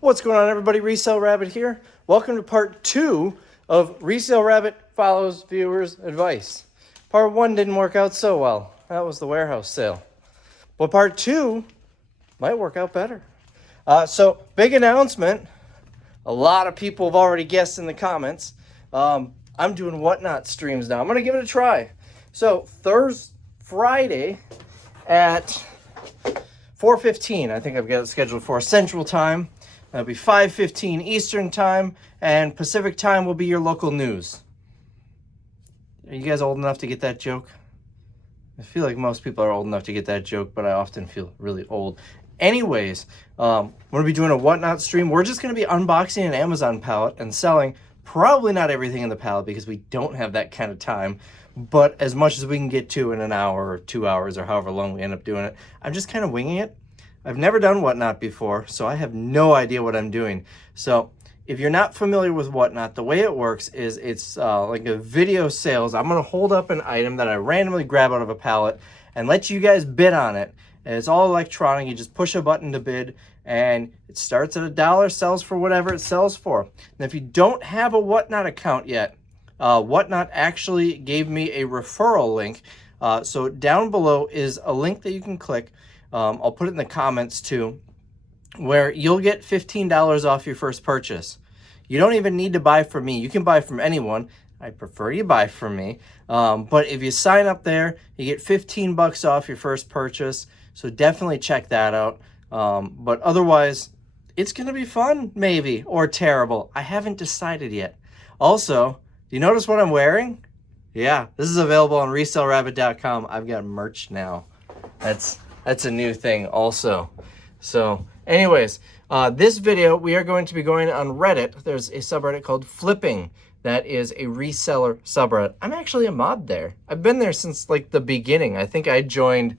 What's going on, everybody? Resale Rabbit here. Welcome to part 2 of Resale Rabbit Follows Viewers' Advice. Part 1 didn't work out so well. That was the warehouse sale. But part 2 might work out better. So, big announcement. A lot of people have already guessed in the comments. I'm doing Whatnot streams now. I'm going to give it a try. So, Friday at 4:15, I think I've got it scheduled for Central Time. That'll be 5:15 Eastern Time, and Pacific Time will be your local news. Are you guys old enough to get that joke? I feel like most people are old enough to get that joke, but I often feel really old. Anyways, we're going to be doing a Whatnot stream. We're just going to be unboxing an Amazon pallet and selling probably not everything in the pallet because we don't have that kind of time, but as much as we can get to in an hour or 2 hours or however long we end up doing it. I'm just kind of winging it. I've never done Whatnot before, so I have no idea what I'm doing. So if you're not familiar with Whatnot, the way it works is it's like a video sales. I'm going to hold up an item that I randomly grab out of a pallet and let you guys bid on it. And it's all electronic. You just push a button to bid, and it starts at $1, sells for whatever it sells for. And if you don't have a Whatnot account yet, Whatnot actually gave me a referral link. So down below is a link that you can click. I'll put it in the comments too, where you'll get $15 off your first purchase. You don't even need to buy from me. You can buy from anyone. I prefer you buy from me. But if you sign up there, you get $15 off your first purchase. So definitely check that out. But otherwise, it's going to be fun, maybe, or terrible. I haven't decided yet. Also, do you notice what I'm wearing? Yeah, this is available on ResaleRabbit.com. I've got merch now. That's a new thing also. So anyways, this video, we are going to be going on Reddit. There's a subreddit called Flipping. That is a reseller subreddit. I'm actually a mod there. I've been there since like the beginning. I think I joined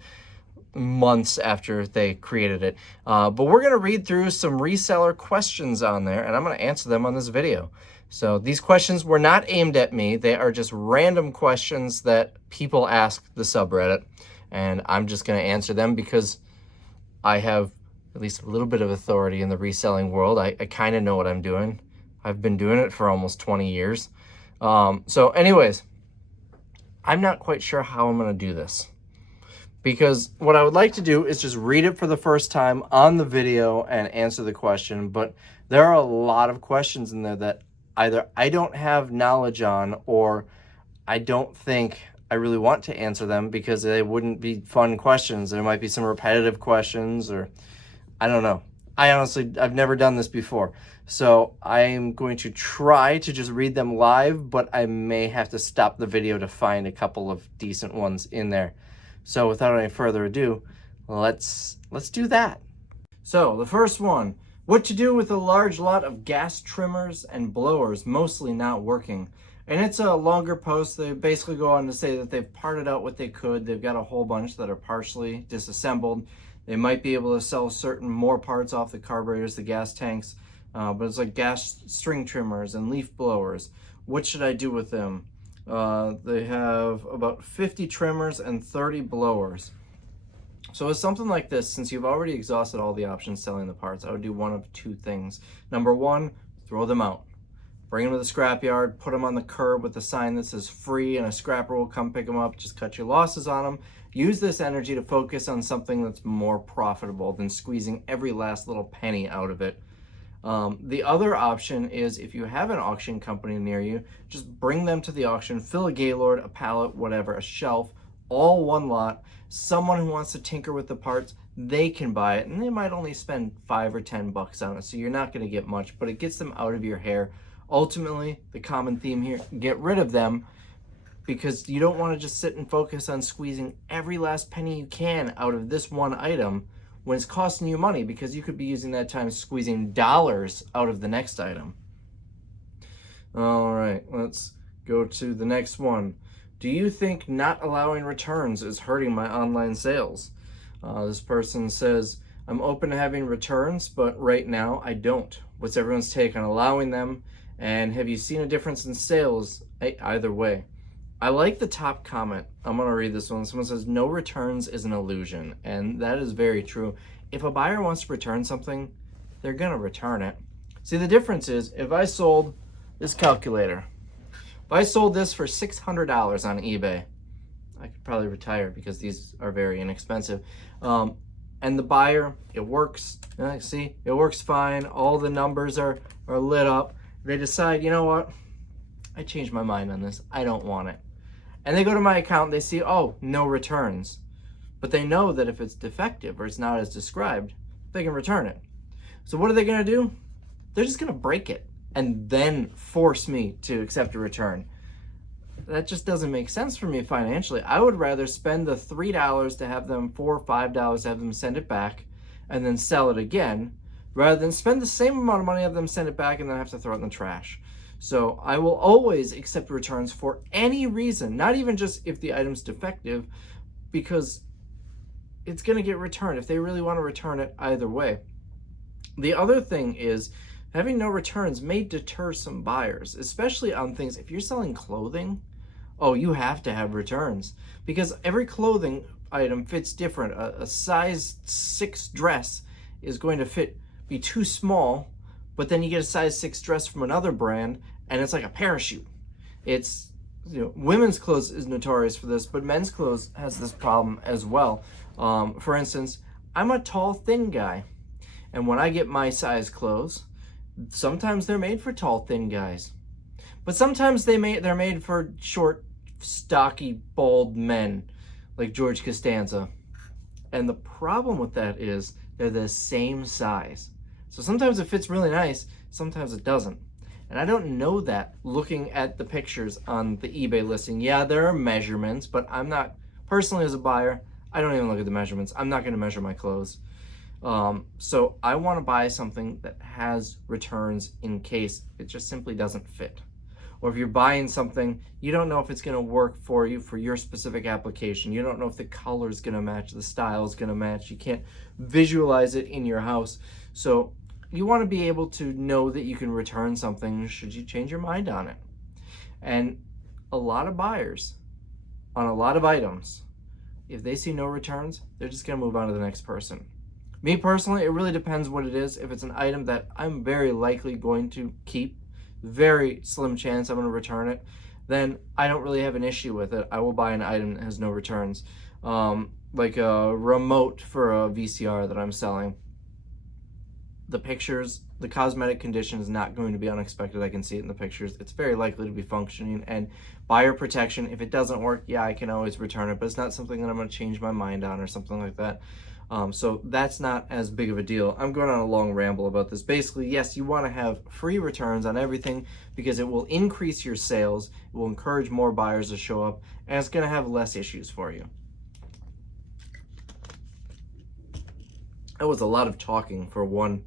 months after they created it. But we're going to read through some reseller questions on there, and I'm going to answer them on this video. So these questions were not aimed at me. They are just random questions that people ask the subreddit. And I'm just going to answer them because I have at least a little bit of authority in the reselling world. I kind of know what I'm doing. I've been doing it for almost 20 years. So anyways, I'm not quite sure how I'm going to do this. Because what I would like to do is just read it for the first time on the video and answer the question. But there are a lot of questions in there that either I don't have knowledge on, or I don't think I really want to answer them because they wouldn't be fun questions. There might be some repetitive questions, or I don't know. I've never done this before. So I'm going to try to just read them live, but I may have to stop the video to find a couple of decent ones in there. So without any further ado, let's do that. So the first one, what to do with a large lot of gas trimmers and blowers mostly not working. And it's a longer post. They basically go on to say that they've parted out what they could. They've got a whole bunch that are partially disassembled. They might be able to sell certain more parts off the carburetors, the gas tanks, but it's like gas string trimmers and leaf blowers. What should I do with them? They have about 50 trimmers and 30 blowers. So with something like this, since you've already exhausted all the options selling the parts, I would do one of two things. Number one, throw them out. Bring them to the scrapyard, put them on the curb with a sign that says free, and a scrapper will come pick them up. Just cut your losses on them. Use this energy to focus on something that's more profitable than squeezing every last little penny out of it. The other option is, if you have an auction company near you, just bring them to the auction, fill a Gaylord, a pallet, whatever, a shelf, all one lot. Someone who wants to tinker with the parts, they can buy it, and they might only spend $5 or $10 on it, so you're not going to get much, but it gets them out of your hair. Ultimately, the common theme here, get rid of them, because you don't want to just sit and focus on squeezing every last penny you can out of this one item when it's costing you money, because you could be using that time squeezing dollars out of the next item. All right, let's go to the next one. Do you think not allowing returns is hurting my online sales? This person says, I'm open to having returns, but right now I don't. What's everyone's take on allowing them? And have you seen a difference in sales either way? I like the top comment. I'm going to read this one. Someone says, no returns is an illusion. And that is very true. If a buyer wants to return something, they're gonna return it. See, the difference is if I sold this calculator, if I sold this for $600 on eBay, I could probably retire because these are very inexpensive. And the buyer, it works. See, it works fine. All the numbers are lit up. They decide, you know what? I changed my mind on this. I don't want it. And they go to my account, they see, oh, no returns. But they know that if it's defective or it's not as described, they can return it. So what are they gonna do? They're just gonna break it and then force me to accept a return. That just doesn't make sense for me financially. I would rather spend the $3 to have them, $4 or $5 to have them send it back and then sell it again, rather than spend the same amount of money, have them send it back and then have to throw it in the trash. So I will always accept returns for any reason, not even just if the item's defective, because it's gonna get returned if they really wanna return it either way. The other thing is having no returns may deter some buyers, especially on things, if you're selling clothing, oh, you have to have returns because every clothing item fits different. A size 6 dress is going to be too small, but then you get a size 6 dress from another brand and it's like a parachute. It's, women's clothes is notorious for this, but men's clothes has this problem as well. For instance, I'm a tall, thin guy, and when I get my size clothes, sometimes they're made for tall, thin guys, but sometimes they're made for short, stocky, bald men like George Costanza. And the problem with that is they're the same size. So sometimes it fits really nice, sometimes it doesn't. And I don't know that looking at the pictures on the eBay listing. Yeah, there are measurements, but I'm not, personally as a buyer, I don't even look at the measurements. I'm not gonna measure my clothes. So I wanna buy something that has returns in case it just simply doesn't fit. Or if you're buying something, you don't know if it's gonna work for you for your specific application. You don't know if the color's gonna match, the style's gonna match. You can't visualize it in your house. So you wanna be able to know that you can return something should you change your mind on it. And a lot of buyers on a lot of items, if they see no returns, they're just gonna move on to the next person. Me personally, it really depends what it is. If it's an item that I'm very likely going to keep, very slim chance I'm going to return it, then I don't really have an issue with it. I will buy an item that has no returns. Like a remote for a VCR that I'm selling. The pictures, the cosmetic condition is not going to be unexpected. I can see it in the pictures. It's very likely to be functioning. And buyer protection, if it doesn't work, yeah, I can always return it, but it's not something that I'm going to change my mind on or something like that. So that's not as big of a deal. I'm going on a long ramble about this. Basically, yes, you want to have free returns on everything because it will increase your sales, it will encourage more buyers to show up, and it's going to have less issues for you. That was a lot of talking for one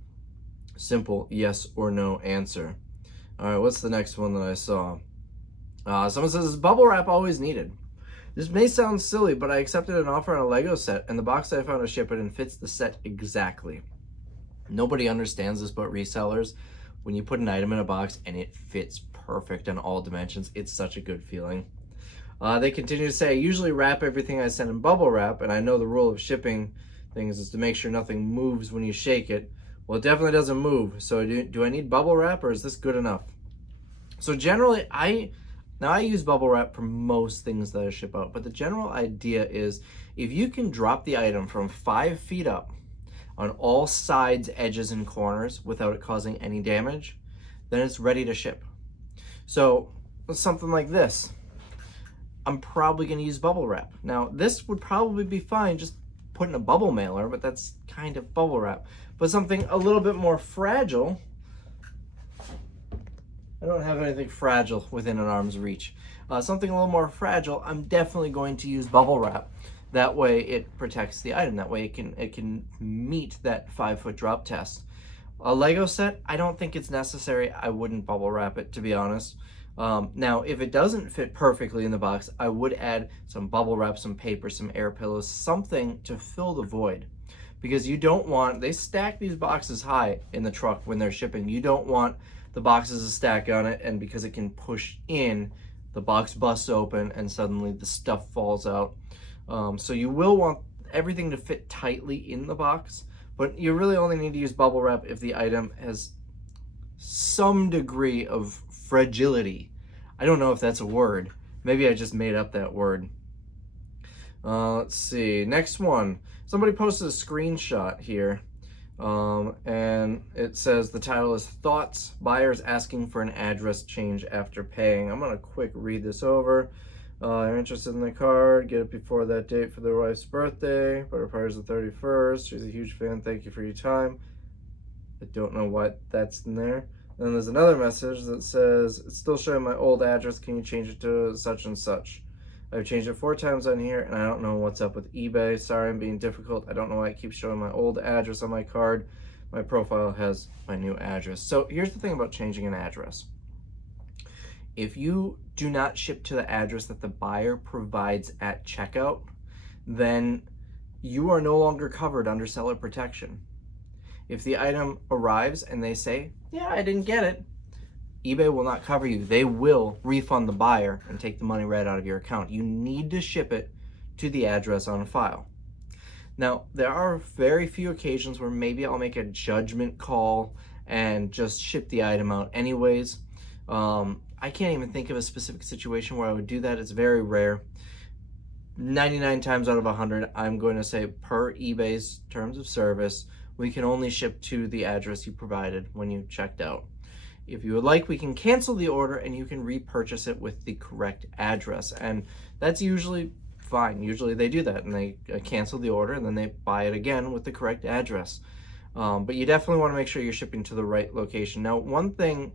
simple yes or no answer. All right, what's the next one that I saw? Someone says, is bubble wrap always needed? This may sound silly, but I accepted an offer on a Lego set, and the box that I found to ship it in fits the set exactly. Nobody understands this but resellers. When you put an item in a box and it fits perfect on all dimensions, it's such a good feeling. They continue to say, I usually wrap everything I send in bubble wrap, and I know the rule of shipping things is to make sure nothing moves when you shake it. Well, it definitely doesn't move, so do I need bubble wrap, or is this good enough? So generally, I use bubble wrap for most things that I ship out, but the general idea is if you can drop the item from 5 feet up on all sides, edges, and corners without it causing any damage, then it's ready to ship. So something like this, I'm probably gonna use bubble wrap. Now this would probably be fine just putting a bubble mailer, but that's kind of bubble wrap. But something a little bit more fragile, I don't have anything fragile within an arm's reach. Something a little more fragile, I'm definitely going to use bubble wrap. That way it protects the item. That way it can meet that 5-foot drop test. A Lego set, I don't think it's necessary. I wouldn't bubble wrap it, to be honest. Now, if it doesn't fit perfectly in the box, I would add some bubble wrap, some paper, some air pillows, something to fill the void. Because you don't want, they stack these boxes high in the truck when they're shipping. You don't want the boxes to stack on it, and because it can push in, the box busts open and suddenly the stuff falls out. So you will want everything to fit tightly in the box, But you really only need to use bubble wrap if the item has some degree of fragility. I don't know if that's a word. Maybe I just made up that word. Let's see. Next one. Somebody posted a screenshot here. And it says the title is Thoughts, Buyers Asking for an Address Change After Paying. I'm going to quick read this over. I'm interested in the card. Get it before that date for their wife's birthday, but her party's the 31st. She's a huge fan. Thank you for your time. I don't know what that's in there. And then there's another message that says, it's still showing my old address. Can you change it to such and such? I've changed it 4 times on here, and I don't know what's up with eBay. Sorry, I'm being difficult. I don't know why it keeps showing my old address on my card. My profile has my new address. So here's the thing about changing an address. If you do not ship to the address that the buyer provides at checkout, then you are no longer covered under seller protection. If the item arrives and they say, yeah, I didn't get it, eBay will not cover you. They will refund the buyer and take the money right out of your account. You need to ship it to the address on file. Now, there are very few occasions where maybe I'll make a judgment call and just ship the item out anyways. I can't even think of a specific situation where I would do that. It's very rare. 99 times out of 100, I'm going to say per eBay's terms of service, we can only ship to the address you provided when you checked out. If you would like, we can cancel the order and you can repurchase it with the correct address. And that's usually fine. Usually they do that and they cancel the order and then they buy it again with the correct address. But you definitely want to make sure you're shipping to the right location. Now, one thing,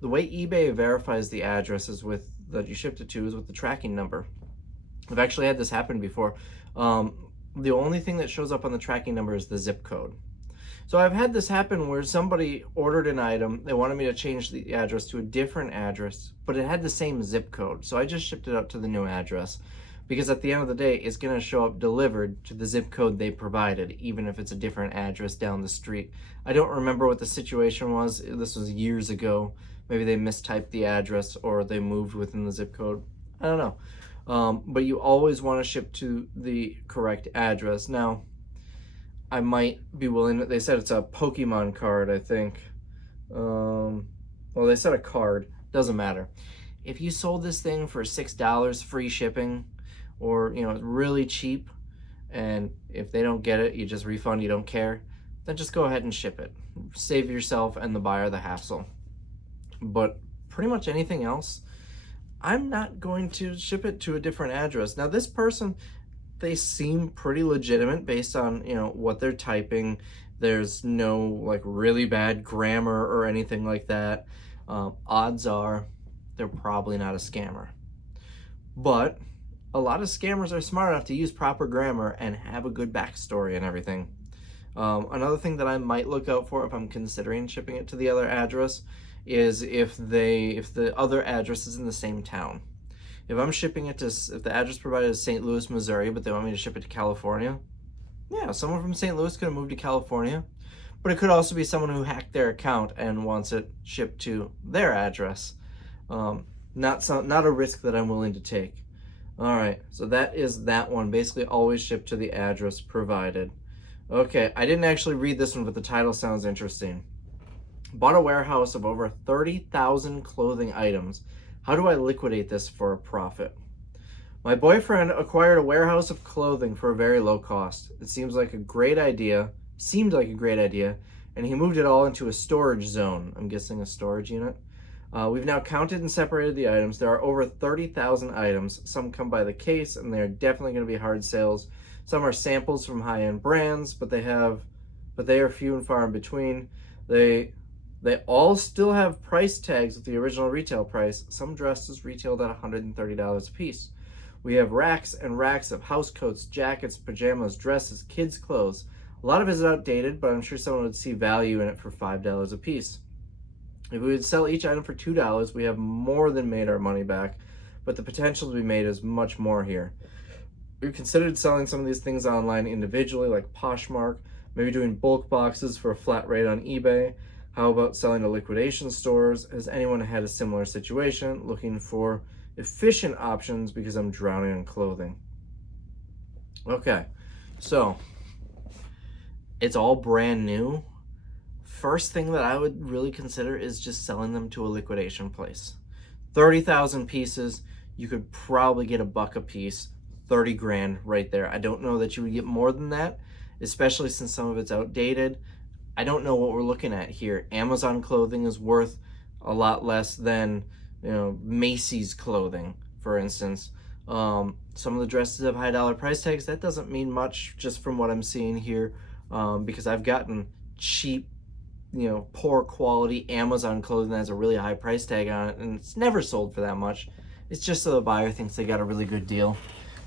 the way eBay verifies the addresses that you shipped it to is with the tracking number. I've actually had this happen before. The only thing that shows up on the tracking number is the zip code. So I've had this happen where somebody ordered an item, they wanted me to change the address to a different address, but it had the same zip code. So I just shipped it out to the new address because at the end of the day, it's gonna show up delivered to the zip code they provided, even if it's a different address down the street. I don't remember what the situation was. This was years ago. Maybe they mistyped the address or they moved within the zip code. I don't know. But you always wanna ship to the correct address. Now, I might be willing, they said it's a Pokemon card, I think. Well, they said a card, doesn't matter. If you sold this thing for $6 free shipping, or it's really cheap, and if they don't get it, you just refund, you don't care, then just go ahead and ship it. Save yourself and the buyer the hassle. But pretty much anything else, I'm not going to ship it to a different address. Now this person, they seem pretty legitimate based on what they're typing. There's no like really bad grammar or anything like that. Odds are they're probably not a scammer, but a lot of scammers are smart enough to use proper grammar and have a good backstory and everything. Another thing that I might look out for if I'm considering shipping it to the other address is if the other address is in the same town. If I'm shipping it if the address provided is St. Louis, Missouri, but they want me to ship it to California, yeah, someone from St. Louis could have moved to California, but it could also be someone who hacked their account and wants it shipped to their address. Not a risk that I'm willing to take. All right, so that is that one. Basically, always ship to the address provided. Okay, I didn't actually read this one, but the title sounds interesting. Bought a warehouse of over 30,000 clothing items. How do I liquidate this for a profit? My boyfriend acquired a warehouse of clothing for a very low cost. It seemed like a great idea, and he moved it all into a storage zone. I'm guessing a storage unit. We've now counted and separated the items. There are over 30,000 items. Some come by the case, and they're definitely going to be hard sales. Some are samples from high-end brands, but they are few and far in between. They all still have price tags with the original retail price. Some dresses retailed at $130 a piece. We have racks and racks of house coats, jackets, pajamas, dresses, kids' clothes. A lot of it is outdated, but I'm sure someone would see value in it for $5 a piece. If we would sell each item for $2, we have more than made our money back, but the potential to be made is much more here. We've considered selling some of these things online individually, like Poshmark, maybe doing bulk boxes for a flat rate on eBay. How about selling to liquidation stores? Has anyone had a similar situation? Looking for efficient options because I'm drowning in clothing. Okay, so it's all brand new, first thing that I would really consider is just selling them to a liquidation place. 30,000 pieces, you could probably get $1 a piece, 30 grand right there. I don't know that you would get more than that, especially since some of it's outdated. I don't know what we're looking at here. Amazon clothing is worth a lot less than, Macy's clothing, for instance. Some of the dresses have high dollar price tags. That doesn't mean much just from what I'm seeing here, because I've gotten cheap, poor quality Amazon clothing that has a really high price tag on it, and it's never sold for that much. It's just so the buyer thinks they got a really good deal.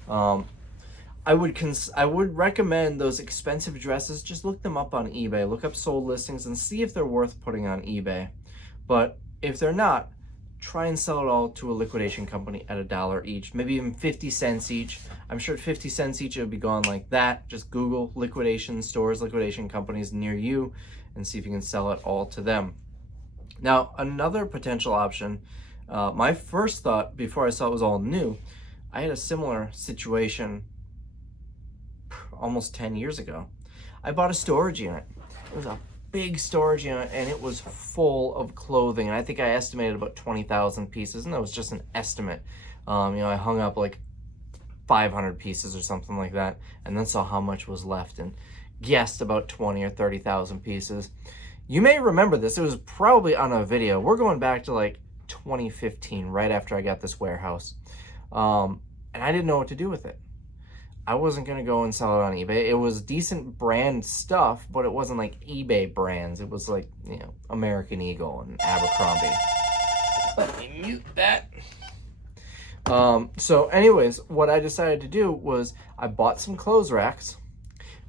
I would recommend those expensive dresses, just look them up on eBay, look up sold listings and see if they're worth putting on eBay. But if they're not, try and sell it all to a liquidation company at $1 each, maybe even 50 cents each. I'm sure at 50 cents each, it would be gone like that. Just Google liquidation stores, liquidation companies near you, and see if you can sell it all to them. Now, another potential option, my first thought before I saw it was all new, I had a similar situation almost 10 years ago. I bought a storage unit. It was a big storage unit and it was full of clothing, and I think I estimated about 20,000 pieces, and that was just an estimate. I hung up like 500 pieces or something like that, and then saw how much was left and guessed about 20 or 30,000 pieces. You may remember this. It was probably on a video. We're going back to like 2015, right after I got this warehouse. And I didn't know what to do with it. I wasn't going to go and sell it on eBay. It was decent brand stuff, but it wasn't like eBay brands. It was like, American Eagle and Abercrombie. Let me mute that. So anyways, what I decided to do was I bought some clothes racks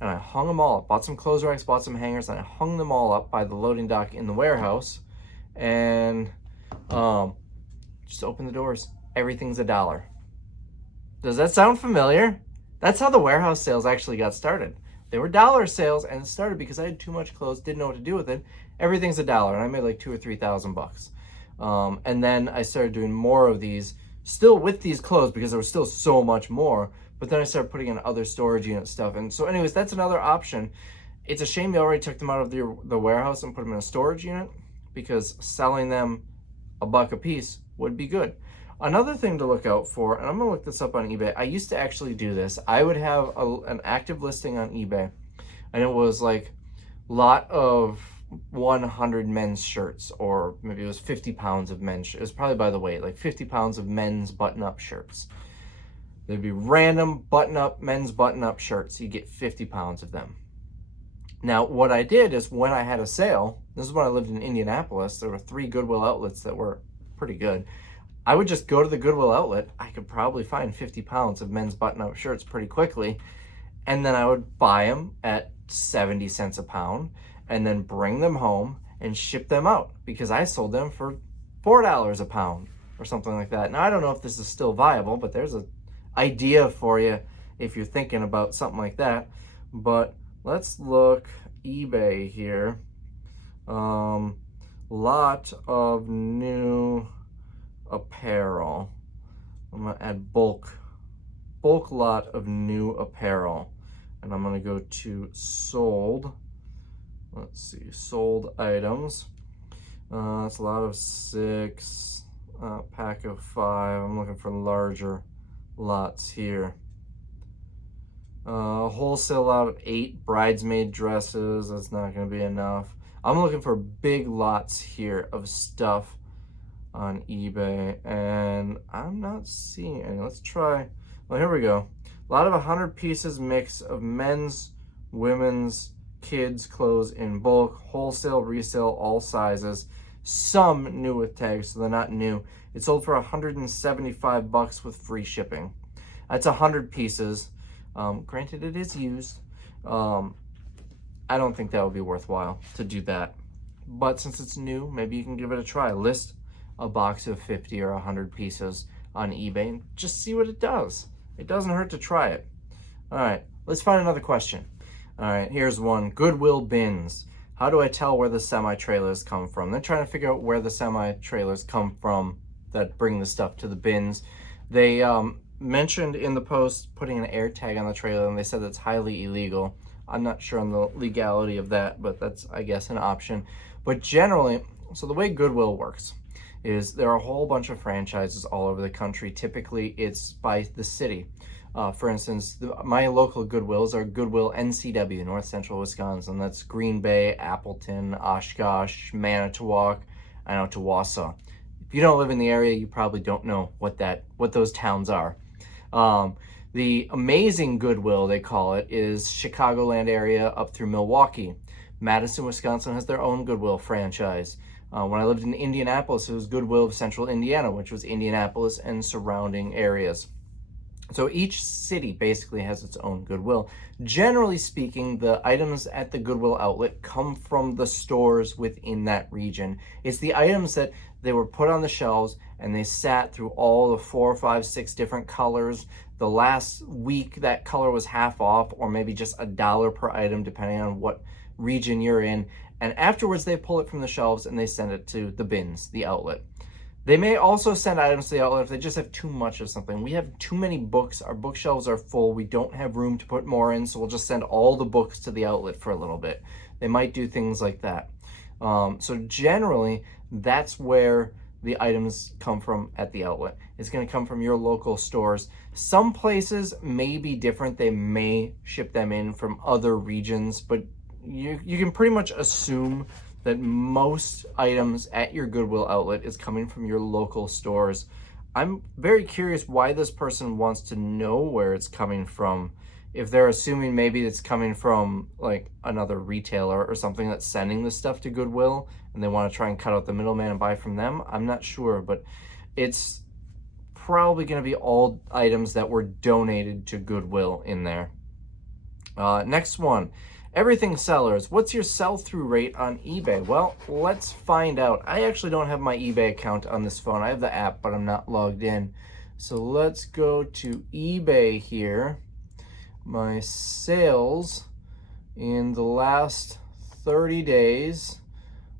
and I hung them all up. Bought some clothes racks, bought some hangers, and I hung them all up by the loading dock in the warehouse, and just open the doors. Everything's $1. Does that sound familiar? That's how the warehouse sales actually got started. They were dollar sales, and it started because I had too much clothes, didn't know what to do with it. Everything's $1, and I made like $2,000 or $3,000. And then I started doing more of these, still with these clothes because there was still so much more. But then I started putting in other storage unit stuff. And so anyways, that's another option. It's a shame you already took them out of the warehouse and put them in a storage unit, because selling them $1 a piece would be good. Another thing to look out for, and I'm gonna look this up on eBay. I used to actually do this. I would have an active listing on eBay, and it was like lot of 100 men's shirts, or maybe it was 50 pounds of men's. It was probably by the weight, like 50 pounds of men's button-up shirts. There'd be random men's button-up shirts. You get 50 pounds of them. Now, what I did is when I had a sale, this is when I lived in Indianapolis, there were 3 Goodwill outlets that were pretty good. I would just go to the Goodwill outlet. I could probably find 50 pounds of men's button-up shirts pretty quickly. And then I would buy them at 70 cents a pound and then bring them home and ship them out, because I sold them for $4 a pound or something like that. Now, I don't know if this is still viable, but there's an idea for you if you're thinking about something like that. But let's look eBay here. Lot of new apparel. I'm gonna add bulk lot of new apparel, and I'm gonna go to sold. Let's see, sold items. It's a lot of 6, pack of 5. I'm looking for larger lots here. Wholesale lot of 8 bridesmaid dresses. That's not going to be enough. I'm looking for big lots here of stuff on eBay, and I'm not seeing any. Let's try. Well, here we go. A lot of 100 pieces mix of men's, women's, kids clothes in bulk, wholesale, resale, all sizes. Some new with tags, so they're not new. It sold for $175 with free shipping. That's 100 pieces. Granted, it is used. I don't think that would be worthwhile to do that. But since it's new, maybe you can give it a try. List a box of 50 or 100 pieces on eBay and just see what it does. It doesn't hurt to try it. All right, let's find another question. All right, here's one. Goodwill bins. How do I tell where the semi-trailers come from? They're trying to figure out where the semi-trailers come from that bring the stuff to the bins. They mentioned in the post putting an air tag on the trailer, and they said that's highly illegal. I'm not sure on the legality of that, but that's, I guess, an option. But generally, so the way Goodwill works is there are a whole bunch of franchises all over the country. Typically, it's by the city. For instance, my local Goodwills are Goodwill NCW, North Central Wisconsin. That's Green Bay, Appleton, Oshkosh, Manitowoc, I know, Wausau. If you don't live in the area, you probably don't know what those towns are. The amazing Goodwill, they call it, is Chicagoland area up through Milwaukee. Madison, Wisconsin has their own Goodwill franchise. When I lived in Indianapolis, it was Goodwill of Central Indiana, which was Indianapolis and surrounding areas. So each city basically has its own Goodwill. Generally speaking, the items at the Goodwill outlet come from the stores within that region. It's the items that they were put on the shelves and they sat through all the 4, 5, 6 different colors. The last week that color was half off, or maybe just $1 per item, depending on what region you're in. And afterwards they pull it from the shelves and they send it to the bins, the outlet. They may also send items to the outlet if they just have too much of something. We have too many books. Our bookshelves are full. We don't have room to put more in, so we'll just send all the books to the outlet for a little bit. They might do things like that. So generally, that's where the items come from at the outlet. It's going to come from your local stores. Some places may be different. They may ship them in from other regions, but you can pretty much assume that most items at your Goodwill outlet is coming from your local stores. I'm very curious why this person wants to know where it's coming from. If they're assuming maybe it's coming from like another retailer or something that's sending this stuff to Goodwill and they want to try and cut out the middleman and buy from them, I'm not sure, but it's probably going to be all items that were donated to Goodwill in there. Next one. Everything sellers, what's your sell-through rate on eBay? Well, let's find out. I actually don't have my eBay account on this phone. I have the app, but I'm not logged in. So let's go to eBay here. My sales in the last 30 days.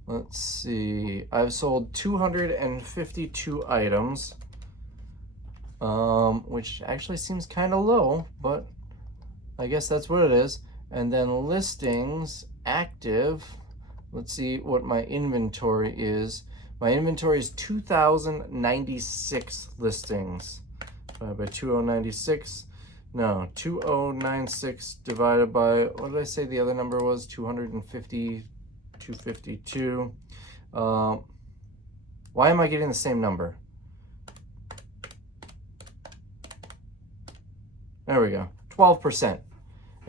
Let's see. I've sold 252 items, which actually seems kind of low, but I guess that's what it is. And then listings active, let's see what my inventory is. My inventory is 2,096 listings. Divided by 2,096, no, 2,096 divided by, what did I say the other number was? 250, 252. Why am I getting the same number? There we go, 12%.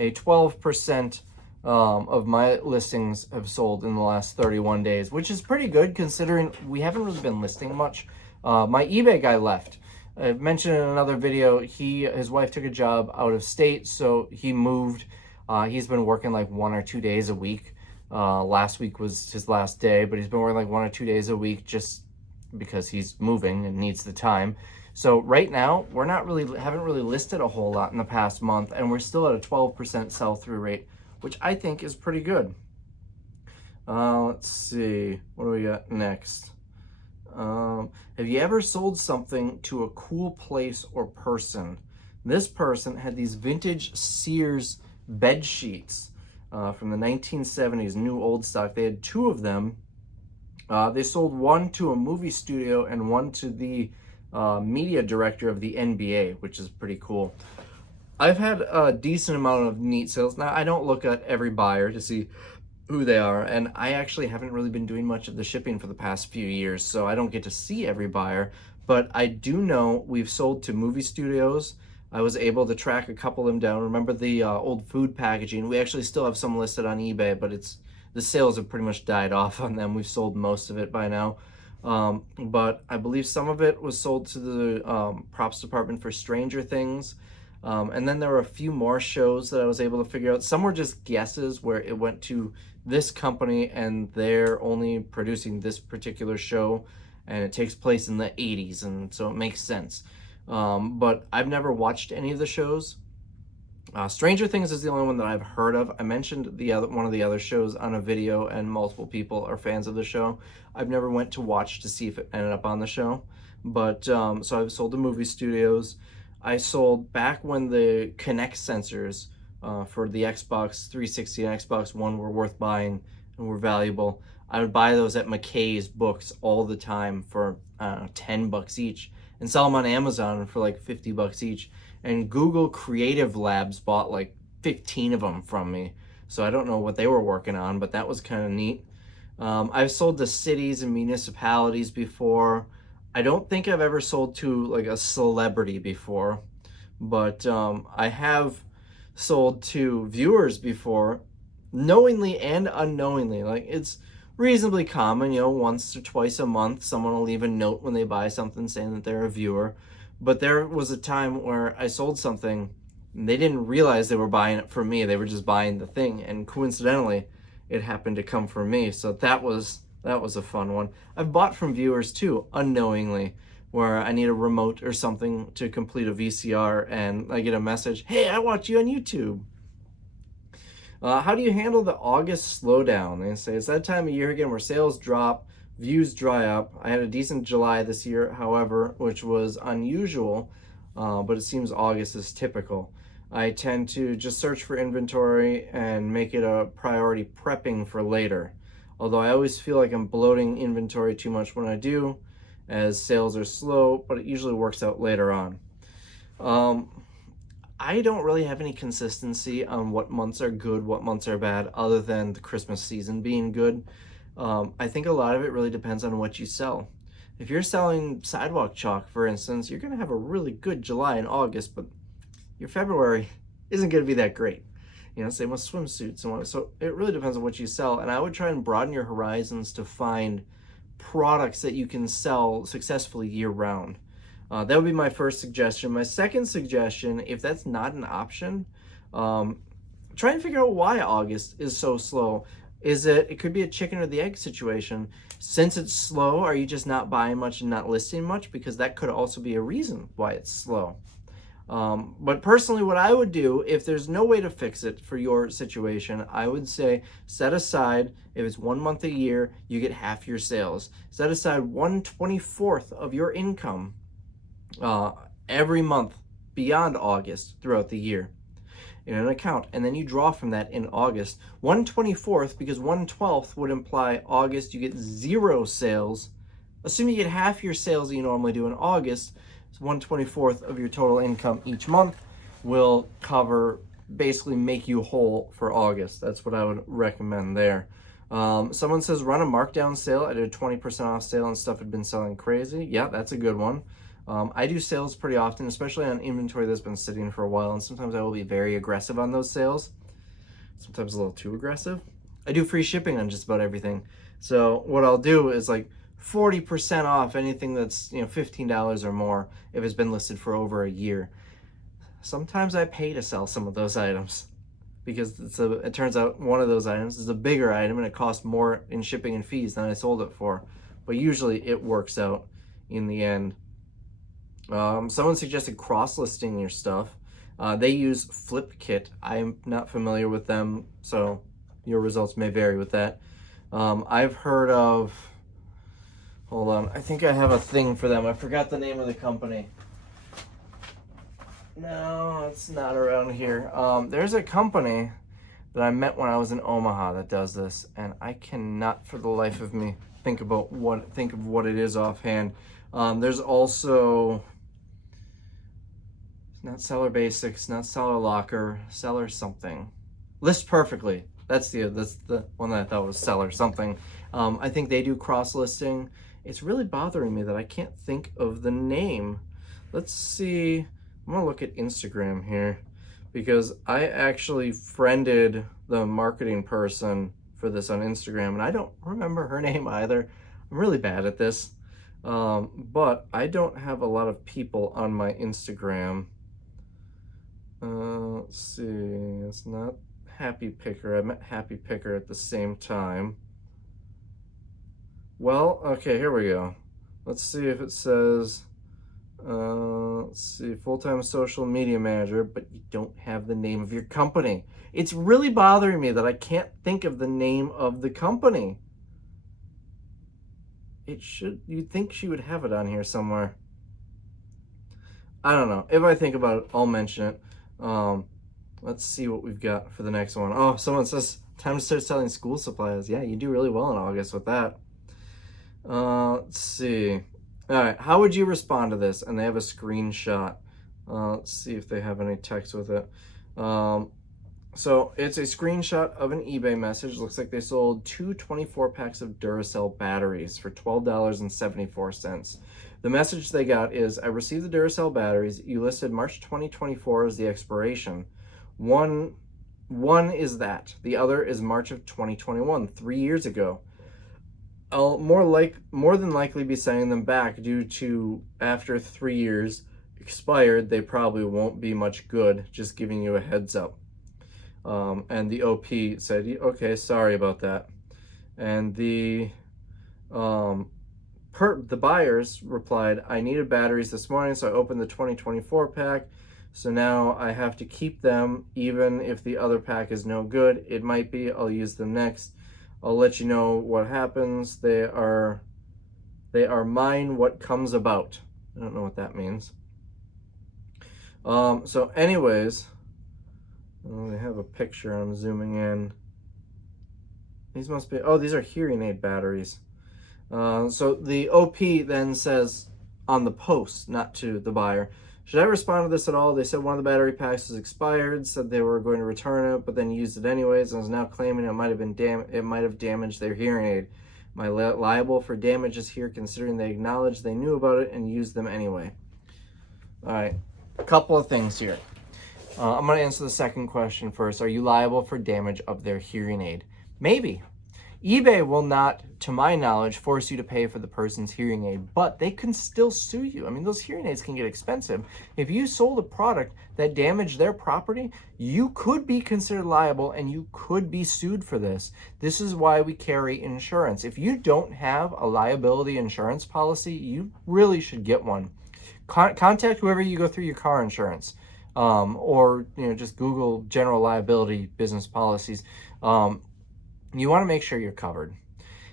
A 12% of my listings have sold in the last 31 days, which is pretty good considering we haven't really been listing much. My eBay guy left. I mentioned in another video, his wife took a job out of state, so he moved. He's been working like 1 or 2 days a week. Last week was his last day, but he's been working like 1 or 2 days a week just because he's moving and needs the time. So right now, haven't really listed a whole lot in the past month, and we're still at a 12% sell-through rate, which I think is pretty good. Let's see, what do we got next? Have you ever sold something to a cool place or person? This person had these vintage Sears bed sheets from the 1970s, new old stock. They had 2 of them. They sold one to a movie studio and one to the media director of the NBA, which is pretty cool. I've had a decent amount of neat sales. Now, I don't look at every buyer to see who they are, and I actually haven't really been doing much of the shipping for the past few years, so I don't get to see every buyer, but I do know we've sold to movie studios. I was able to track a couple of them down. Remember the old food packaging? We actually still have some listed on eBay, but the sales have pretty much died off on them. We've sold most of it by now. But I believe some of it was sold to the props department for Stranger Things. And then there were a few more shows that I was able to figure out. Some were just guesses where it went to this company and they're only producing this particular show and it takes place in the 80s, and so it makes sense. But I've never watched any of the shows. Stranger Things is the only one that I've heard of. I mentioned one of the other shows on a video, and multiple people are fans of the show. I've never went to watch to see if it ended up on the show. But so I've sold to movie studios. I sold back when the Kinect sensors for the Xbox 360 and Xbox One were worth buying and were valuable. I would buy those at McKay's Books all the time for $10 each and sell them on Amazon for like $50 each. And Google Creative Labs bought like 15 of them from me. So I don't know what they were working on, but that was kind of neat. I've sold to cities and municipalities before. I don't think I've ever sold to like a celebrity before, but I have sold to viewers before, knowingly and unknowingly. Like, it's reasonably common, once or twice a month someone will leave a note when they buy something saying that they're a viewer. But there was a time where I sold something and they didn't realize they were buying it from me. They were just buying the thing, and coincidentally it happened to come from me. So that was a fun one. I've bought from viewers too, unknowingly, where I need a remote or something to complete a VCR and I get a message, hey, I watch you on YouTube. How do you handle the August slowdown? They say it's that time of year again where sales drop, views dry up. I had a decent July this year, however, which was unusual, but it seems August is typical. I tend to just search for inventory and make it a priority prepping for later. Although I always feel like I'm bloating inventory too much when I do, as sales are slow, but it usually works out later on. I don't really have any consistency on what months are good, what months are bad, other than the Christmas season being good. I think a lot of it really depends on what you sell. If you're selling sidewalk chalk, for instance, you're going to have a really good July and August, but your February isn't going to be that great. Same with swimsuits and so it really depends on what you sell. And I would try and broaden your horizons to find products that you can sell successfully year-round. That would be my first suggestion. My second suggestion, if that's not an option, try and figure out why August is so slow. It could be a chicken or the egg situation. Since it's slow, are you just not buying much and not listing much? Because that could also be a reason why it's slow. But personally, what I would do, if there's no way to fix it for your situation, I would say set aside, if it's 1 month a year, you get half your sales. Set aside 1/24 of your income every month beyond August throughout the year in an account, and then you draw from that in August. 1/24, because 1/12 would imply August you get 0 sales. Assuming you get half your sales that you normally do in August, 1/24 of your total income each month will basically make you whole for August. That's what I would recommend there. Someone says run a markdown sale. I did a 20% off sale and stuff had been selling crazy. Yeah, that's a good one. I do sales pretty often, especially on inventory that's been sitting for a while, and sometimes I will be very aggressive on those sales. Sometimes a little too aggressive. I do free shipping on just about everything. So what I'll do is like 40% off anything that's $15 or more if it's been listed for over a year. Sometimes I pay to sell some of those items because it turns out one of those items is a bigger item and it costs more in shipping and fees than I sold it for. But usually it works out in the end. Someone suggested cross-listing your stuff. They use Flipkit. I'm not familiar with them, so your results may vary with that. I've heard of... Hold on, I think I have a thing for them. I forgot the name of the company. No, it's not around here. There's a company that I met when I was in Omaha that does this, and I cannot for the life of me think of what it is offhand. There's also not Seller Basics, not Seller Locker, Seller something. List Perfectly. That's the one that I thought was Seller something. I think they do cross-listing. It's really bothering me that I can't think of the name. Let's see. I'm gonna look at Instagram here because I actually friended the marketing person for this on Instagram and I don't remember her name either. I'm really bad at this. But I don't have a lot of people on my Instagram. Let's see. It's not Happy Picker. I meant Happy Picker at the same time. Well, okay, here we go. Let's see if it says, let's see, full-time social media manager, but you don't have the name of your company. It's really bothering me that I can't think of the name of the company. You'd think she would have it on here somewhere. I don't know. If I think about it, I'll mention it. Let's see what we've got for the next one. Oh, someone says, time to start selling school supplies. Yeah, you do really well in August with that. Let's see. All right, how would you respond to this? And they have a screenshot. Let's see if they have any text with it. So it's a screenshot of an eBay message. Looks like they sold two 24 packs of Duracell batteries for $12.74. The message they got is, I received the Duracell batteries. You listed March 2024 as the expiration. One is that. The other is March of 2021, 3 years ago. I'll more than likely be sending them back due to after 3 years expired, they probably won't be much good. Just giving you a heads up. And the OP said, okay, sorry about that. And the buyers replied, I needed batteries this morning, so I opened the 2024 pack. So now I have to keep them, even if the other pack is no good. It might be, I'll use them next. I'll let you know what happens. They are mine, what comes about. I don't know what that means. So anyways, they have a picture. I'm zooming in. These must be, these are hearing aid batteries. So the OP then says on the post, not to the buyer, should I respond to this at all? They said one of the battery packs is expired, said they were going to return it, but then used it anyways, and is now claiming it might have damaged their hearing aid. Am I liable for damages here, considering they acknowledged they knew about it and used them anyway? All right, a couple of things here. I'm going to answer the second question first. Are you liable for damage of their hearing aid? Maybe. eBay will not, to my knowledge, force you to pay for the person's hearing aid, but they can still sue you. I mean, those hearing aids can get expensive. If you sold a product that damaged their property, you could be considered liable and you could be sued for this. This is why we carry insurance. If you don't have a liability insurance policy, you really should get one. Contact whoever you go through your car insurance. Or just Google general liability business policies. You want to make sure you're covered.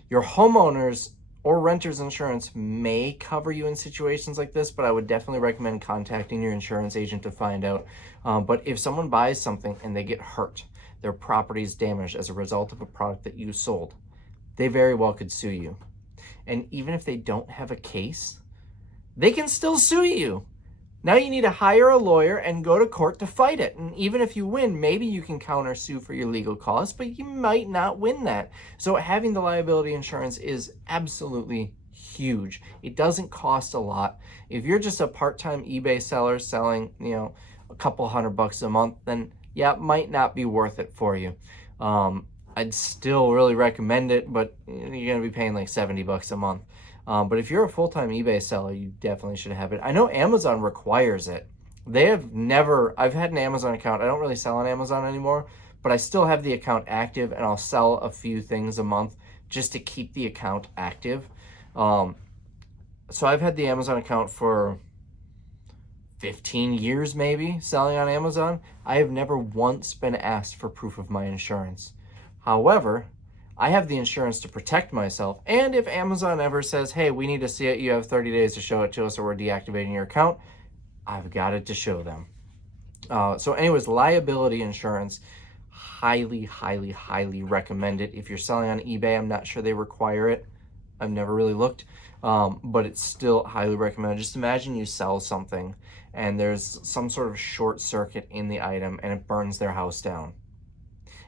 Your homeowners or renters insurance may cover you in situations like this, but I would definitely recommend contacting your insurance agent to find out. But if someone buys something and they get hurt, their property is damaged as a result of a product that you sold, they very well could sue you. And even if they don't have a case, they can still sue you. Now you need to hire a lawyer and go to court to fight it. And even if you win, maybe you can countersue for your legal costs, but you might not win that. So having the liability insurance is absolutely huge. It doesn't cost a lot. If you're just a part-time eBay seller selling, a couple $100 a month, then yeah, it might not be worth it for you. I'd still really recommend it, but you're going to be paying like $70 a month. But if you're a full-time eBay seller, you definitely should have it. I know Amazon requires it. I've had an Amazon account. I don't really sell on Amazon anymore, but I still have the account active, and I'll sell a few things a month just to keep the account active. So I've had the Amazon account for 15 years maybe, selling on Amazon. I have never once been asked for proof of my insurance. However, I have the insurance to protect myself, and if Amazon ever says, hey, we need to see it, you have 30 days to show it to us or we're deactivating your account, I've got it to show them. So anyways, liability insurance, highly, highly, highly recommend it. If you're selling on eBay, I'm not sure they require it. I've never really looked, but it's still highly recommended. Just imagine you sell something and there's some sort of short circuit in the item and it burns their house down,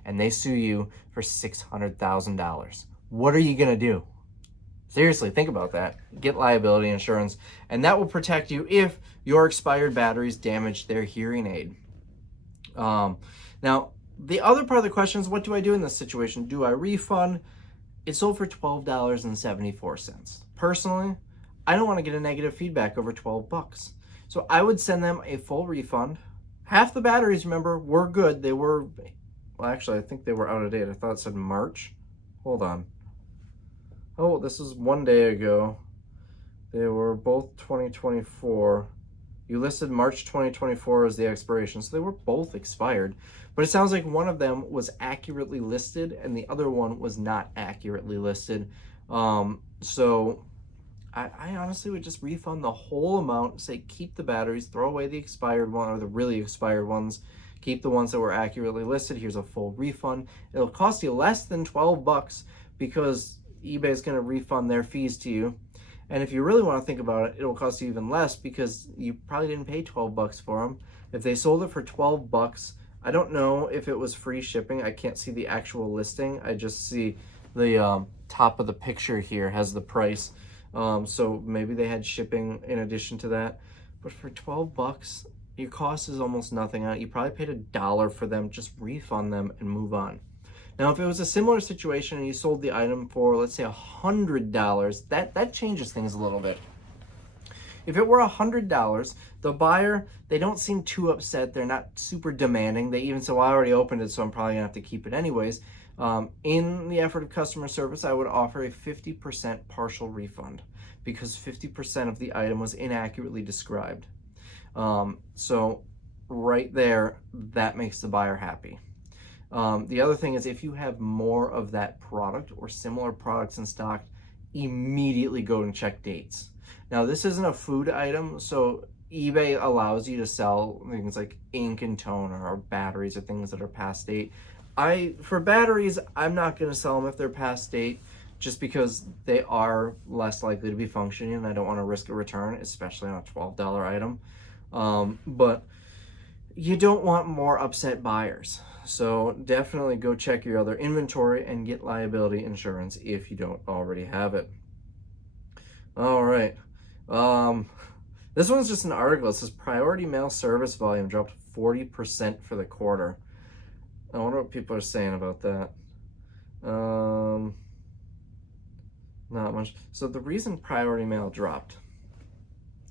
and they sue you for $600,000. What are you gonna do? Seriously, think about that. Get liability insurance, and that will protect you if your expired batteries damage their hearing aid. Now, the other part of the question is, what do I do in this situation? Do I refund? It sold for $12.74. Personally, I don't want to get a negative feedback over $12. So I would send them a full refund. Half the batteries, remember, were good. They were, well, actually, I think they were out of date. I thought it said March. Hold on. Oh, this is 1 day ago. They were both 2024. You listed March 2024 as the expiration, so they were both expired. But it sounds like one of them was accurately listed and the other one was not accurately listed. So I honestly would just refund the whole amount, say keep the batteries, throw away the expired one or the really expired ones, Keep the ones that were accurately listed. Here's a full refund. It'll cost you less than 12 bucks because eBay is going to refund their fees to you. And if you really want to think about it, it'll cost you even less because you probably didn't pay 12 bucks for them. If they sold it for 12 bucks, I don't know if it was free shipping. I can't see the actual listing. I just see the top of the picture here has the price. So maybe they had shipping in addition to that. But for 12 bucks, your cost is almost nothing on it. You probably paid $1 for them. Just refund them and move on. Now, if it was a similar situation and you sold the item for, let's say, $100, that changes things a little bit. If it were $100, the buyer, they don't seem too upset. They're not super demanding. They even say, well, I already opened it, so I'm probably gonna have to keep it anyways. In the effort of customer service, I would offer a 50% partial refund because 50% of the item was inaccurately described. So right there, that makes the buyer happy. The other thing is if you have more of that product or similar products in stock, immediately go and check dates. Now, this isn't a food item, so eBay allows you to sell things like ink and toner or batteries or things that are past date. For batteries, I'm not going to sell them if they're past date just because they are less likely to be functioning and I don't want to risk a return, especially on a $12 item. But you don't want more upset buyers. So definitely go check your other inventory and get liability insurance if you don't already have it. All right. This one's just an article. It says priority mail service volume dropped 40% for the quarter. I wonder what people are saying about that. Not much. So the reason priority mail dropped,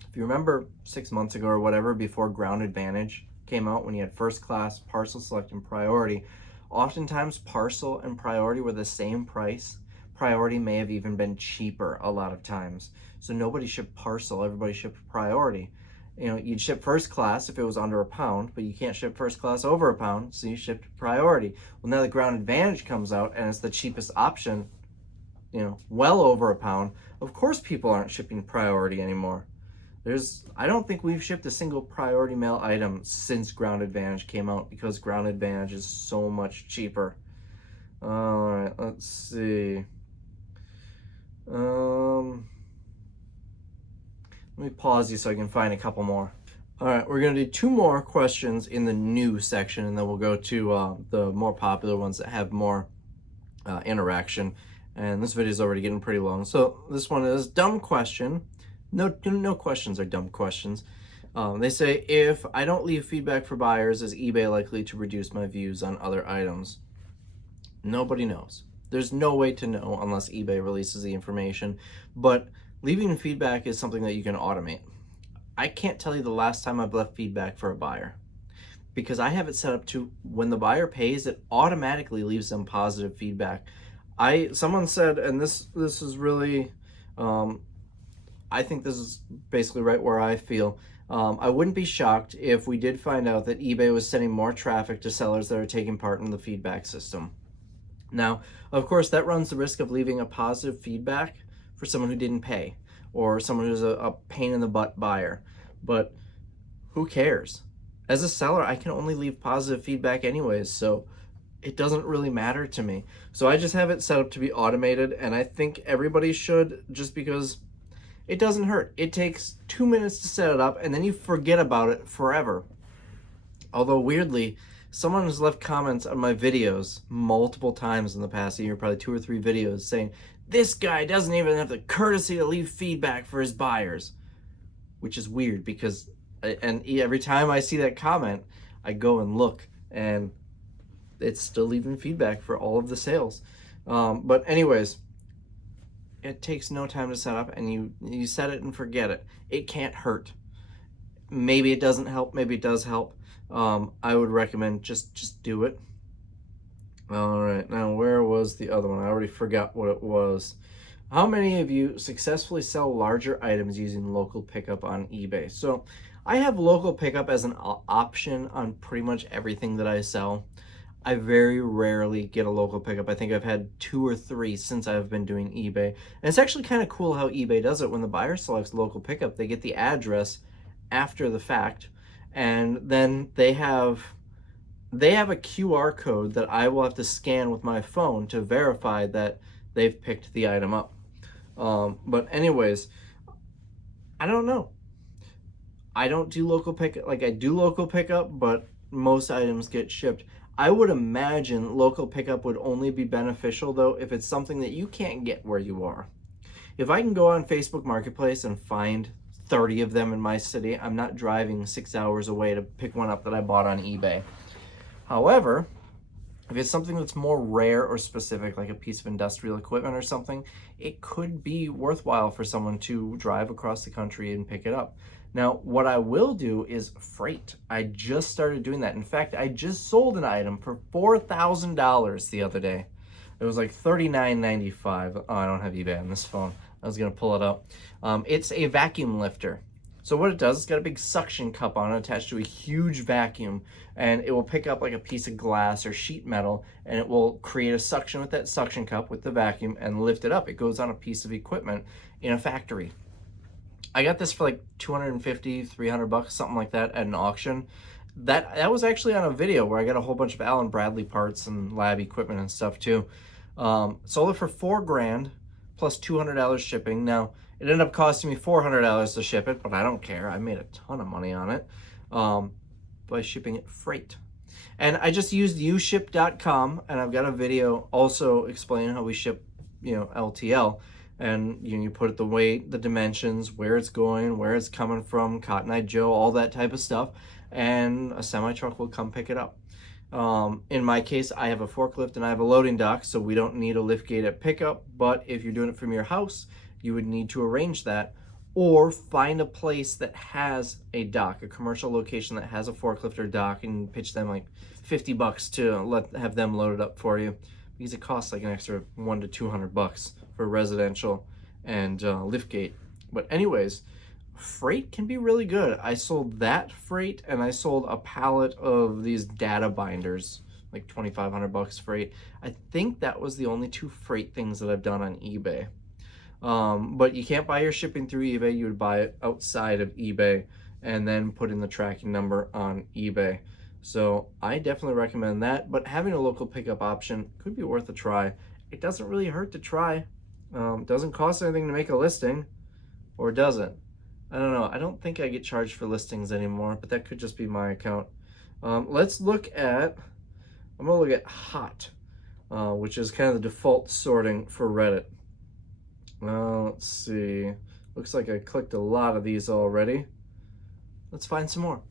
if you remember 6 months ago or whatever, before Ground Advantage came out, when you had first class, parcel select, and priority, oftentimes parcel and priority were the same price. Priority may have even been cheaper a lot of times. So nobody shipped parcel, everybody shipped priority. You know, you'd ship first class if it was under £1, but you can't ship first class over £1, so you shipped priority. Well, now the Ground Advantage comes out and it's the cheapest option, you know, well over £1. Of course people aren't shipping priority anymore. I don't think we've shipped a single priority mail item since Ground Advantage came out because Ground Advantage is so much cheaper. All right, let's see. Let me pause you so I can find a couple more. All right, we're gonna do 2 more questions in the new section, and then we'll go to the more popular ones that have more interaction. And this video is already getting pretty long. So this one is dumb question. No questions are dumb questions. They say, if I don't leave feedback for buyers, is eBay likely to reduce my views on other items? Nobody knows. There's no way to know unless eBay releases the information, but leaving feedback is something that you can automate. I can't tell you the last time I've left feedback for a buyer because I have it set up to when the buyer pays, it automatically leaves them positive feedback. Someone said, and this is really, I think this is basically right where I feel. I wouldn't be shocked if we did find out that eBay was sending more traffic to sellers that are taking part in the feedback system. Now, of course, that runs the risk of leaving a positive feedback for someone who didn't pay or someone who's a pain in the butt buyer. But who cares? As a seller, I can only leave positive feedback anyways, so it doesn't really matter to me. So I just have it set up to be automated, and I think everybody should, just because it doesn't hurt. It takes 2 minutes to set it up, and then you forget about it forever. Although weirdly, someone has left comments on my videos multiple times in the past year, probably 2 or 3 videos, saying, this guy doesn't even have the courtesy to leave feedback for his buyers. Which is weird because, and every time I see that comment, I go and look, and it's still leaving feedback for all of the sales. But anyways, it takes no time to set up, and you set it and forget it. It can't hurt. Maybe it doesn't help, maybe it does help. I would recommend just do it. All right, now where was the other one? I already forgot what it was. How many of you successfully sell larger items using local pickup on eBay? So I have local pickup as an option on pretty much everything that I sell. I very rarely get a local pickup. I think I've had 2 or 3 since I've been doing eBay. And it's actually kind of cool how eBay does it. When the buyer selects local pickup, they get the address after the fact, and then they have they have a QR code that I will have to scan with my phone to verify that they've picked the item up. But anyways, I don't know. I don't do local pickup. Like, I do local pickup, but most items get shipped. I would imagine local pickup would only be beneficial though if it's something that you can't get where you are. If I can go on Facebook Marketplace and find 30 of them in my city, I'm not driving 6 hours away to pick one up that I bought on eBay. However, if it's something that's more rare or specific, like a piece of industrial equipment or something, it could be worthwhile for someone to drive across the country and pick it up. Now, what I will do is freight. I just started doing that. In fact, I just sold an item for $4,000 the other day. It was like $39.95. Oh, I don't have eBay on this phone. I was gonna pull it up. It's a vacuum lifter. So what it does, it's got a big suction cup on it attached to a huge vacuum, and it will pick up like a piece of glass or sheet metal, and it will create a suction with that suction cup with the vacuum and lift it up. It goes on a piece of equipment in a factory. I got this for like 250, 300 bucks, something like that at an auction. That was actually on a video where I got a whole bunch of Allen Bradley parts and lab equipment and stuff too. Sold it for $4,000 plus $200 shipping. Now, it ended up costing me $400 to ship it, but I don't care. I made a ton of money on it by shipping it freight. And I just used uship.com, and I've got a video also explaining how we ship, LTL. And you put it the weight, the dimensions, where it's going, where it's coming from, Cotton Eye Joe, all that type of stuff, and a semi-truck will come pick it up. In my case, I have a forklift and I have a loading dock, so we don't need a lift gate at pickup, but if you're doing it from your house, you would need to arrange that, or find a place that has a dock, a commercial location that has a forklift or dock, and pitch them like 50 bucks to have them load it up for you, because it costs like an extra $100 to $200 for residential and liftgate. But anyways, freight can be really good. I sold that freight, and I sold a pallet of these data binders, like 2,500 bucks freight. I think that was the only two freight things that I've done on eBay. But you can't buy your shipping through eBay. You would buy it outside of eBay and then put in the tracking number on eBay. So I definitely recommend that, but having a local pickup option could be worth a try. It doesn't really hurt to try. Doesn't cost anything to make a listing, or does it? I don't know. I don't think I get charged for listings anymore, but that could just be my account. Let's look at, I'm gonna look at hot, which is kind of the default sorting for Reddit. Let's see. Looks like I clicked a lot of these already. Let's find some more.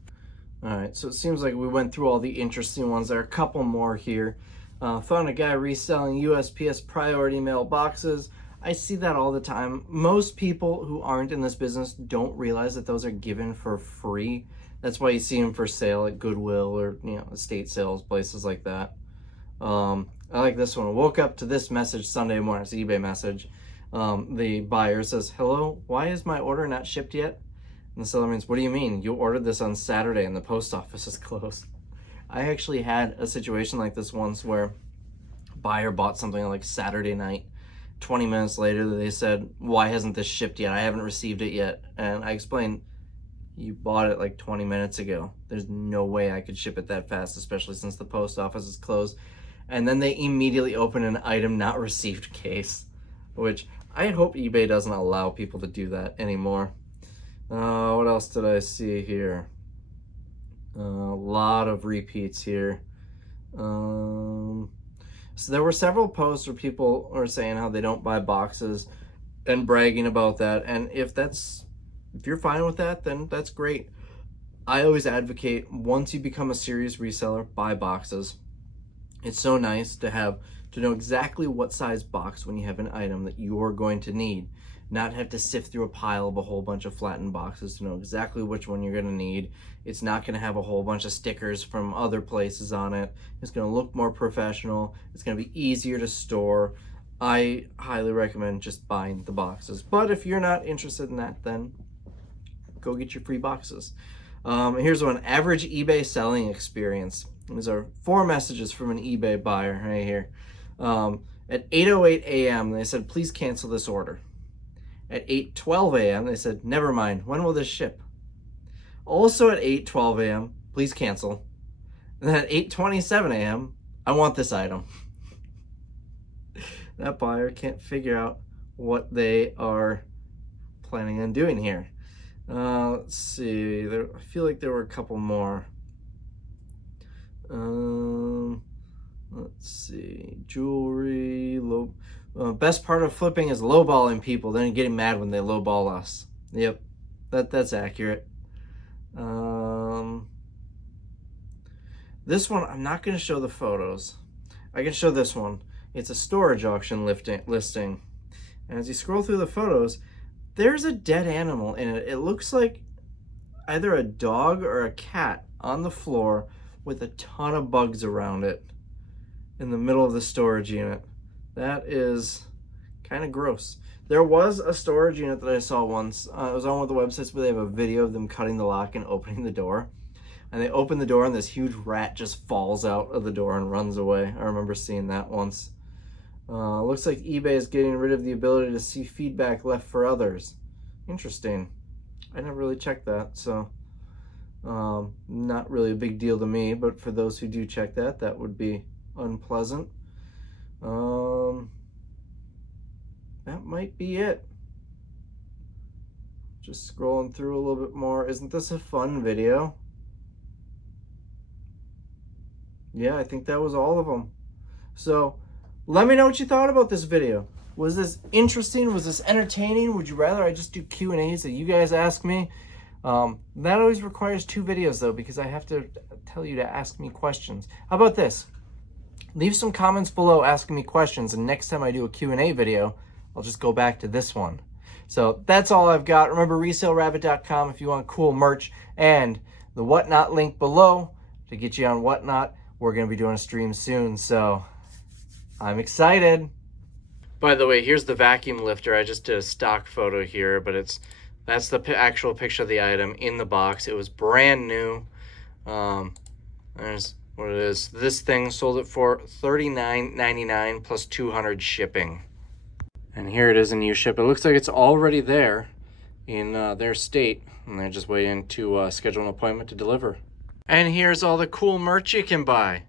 All right, so it seems like we went through all the interesting ones. There are a couple more here. Found a guy reselling USPS priority mail boxes. I see that all the time. Most people who aren't in this business don't realize that those are given for free. That's why you see them for sale at Goodwill or estate sales, places like that. I like this one. I woke up to this message Sunday morning. It's an eBay message. The buyer says, "Hello, why is my order not shipped yet?" And the seller means, "What do you mean? You ordered this on Saturday and the post office is closed." I actually had a situation like this once where a buyer bought something on like Saturday night. 20 minutes later, they said, "Why hasn't this shipped yet? I haven't received it yet." And I explained, "You bought it like 20 minutes ago. There's no way I could ship it that fast, especially since the post office is closed." And then they immediately open an item not received case, which I hope eBay doesn't allow people to do that anymore. What else did I see here? A lot of repeats here. So there were several posts where people are saying how they don't buy boxes and bragging about that. And if you're fine with that, then that's great. I always advocate, once you become a serious reseller, buy boxes. It's so nice to know exactly what size box when you have an item that you're going to need. Not have to sift through a pile of a whole bunch of flattened boxes to know exactly which one you're going to need. It's not going to have a whole bunch of stickers from other places on it. It's going to look more professional. It's going to be easier to store. I highly recommend just buying the boxes. But if you're not interested in that, then go get your free boxes. Here's one: average eBay selling experience. These are 4 messages from an eBay buyer right here. At 8:08 a.m. they said, "Please cancel this order." At 8:12 a.m. they said, "Never mind, when will this ship?" Also at 8:12 a.m., "Please cancel." And then at 8:27 a.m., I want this item. That buyer can't figure out what they are planning on doing here. Let's see. I feel like there were a couple more. Let's see. Jewelry. Best part of flipping is lowballing people, then getting mad when they lowball us. Yep, that's accurate. This one, I'm not going to show the photos. I can show this one. It's a storage auction listing. And as you scroll through the photos, there's a dead animal in it. It looks like either a dog or a cat on the floor with a ton of bugs around it in the middle of the storage unit. That is kind of gross. There was a storage unit that I saw once. It was on one of the websites where they have a video of them cutting the lock and opening the door. And they open the door and this huge rat just falls out of the door and runs away. I remember seeing that once. Looks like eBay is getting rid of the ability to see feedback left for others. Interesting. I never really checked that, so not really a big deal to me, but for those who do check that, that would be unpleasant. That might be it. Just scrolling through a little bit more. Isn't this a fun video? Yeah, I think that was all of them. So let me know what you thought about this video. Was this interesting? Was this entertaining? Would you rather I just do Q&As that you guys ask me? That always requires 2 videos though, because I have to tell you to ask me questions. How about this? Leave some comments below asking me questions, and next time I do a Q&A video, I'll just go back to this one. So that's all I've got. Remember, ResaleRabbit.com if you want cool merch, and the Whatnot link below to get you on Whatnot. We're going to be doing a stream soon, so I'm excited. By the way, here's the vacuum lifter. I just did a stock photo here, but that's the actual picture of the item in the box. It was brand new. There's what it is. This thing sold it for $39.99 plus $200 shipping. And here it is in U-Ship. It looks like it's already there in their state, and they're just waiting to schedule an appointment to deliver. And here's all the cool merch you can buy.